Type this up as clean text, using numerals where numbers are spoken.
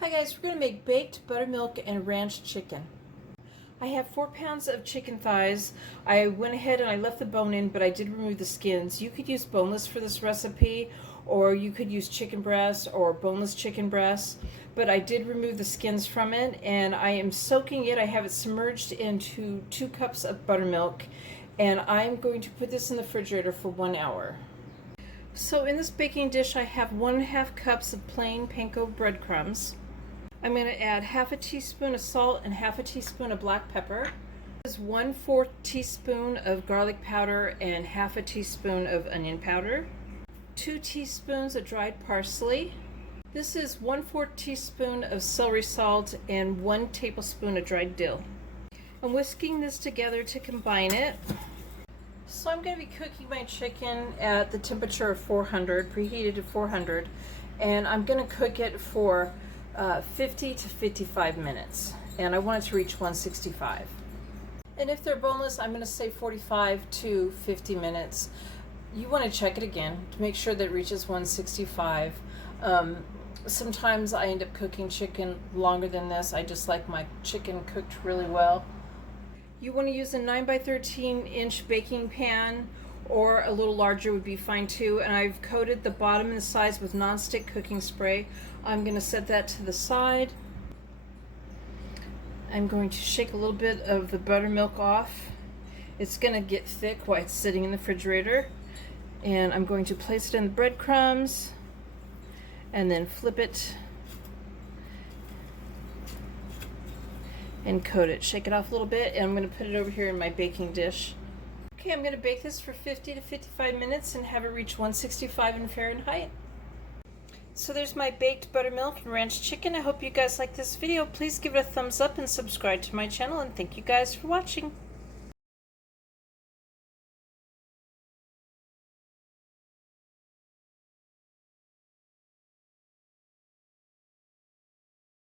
Hi guys, we're going to make baked buttermilk and ranch chicken. I have 4 pounds of chicken thighs. I went ahead and I left the bone in, but I did remove the skins. You could use boneless for this recipe, or you could use chicken breast or boneless chicken breast, but I did remove the skins from it, and I am soaking it. I have it submerged into 2 cups of buttermilk, and I'm going to put this in the refrigerator for 1 hour. So in this baking dish I have 1.5 cups of plain panko breadcrumbs. I'm going to add half a teaspoon of salt and half a teaspoon of black pepper. This is 1/4 teaspoon of garlic powder and half a teaspoon of onion powder. 2 teaspoons of dried parsley. This is 1/4 teaspoon of celery salt and 1 tablespoon of dried dill. I'm whisking this together to combine it. So I'm going to be cooking my chicken at the temperature of 400, preheated to 400, and I'm going to cook it for 50 to 55 minutes, and I want it to reach 165. And if they're boneless, I'm going to say 45 to 50 minutes. You want to check it again to make sure that it reaches 165. Sometimes I end up cooking chicken longer than this. I just like my chicken cooked really well. You want to use a 9 by 13 inch baking pan, or a little larger would be fine too, and I've coated the bottom and the sides with non-stick cooking spray. I'm going to set that to the side. I'm going to shake a little bit of the buttermilk off. It's going to get thick while it's sitting in the refrigerator, and I'm going to place it in the breadcrumbs and then flip it and coat it. Shake it off a little bit, and I'm going to put it over here in my baking dish. Okay, I'm going to bake this for 50 to 55 minutes and have it reach 165 in Fahrenheit. So there's my baked buttermilk and ranch chicken. I hope you guys like this video. Please give it a thumbs up and subscribe to my channel, and thank you guys for watching.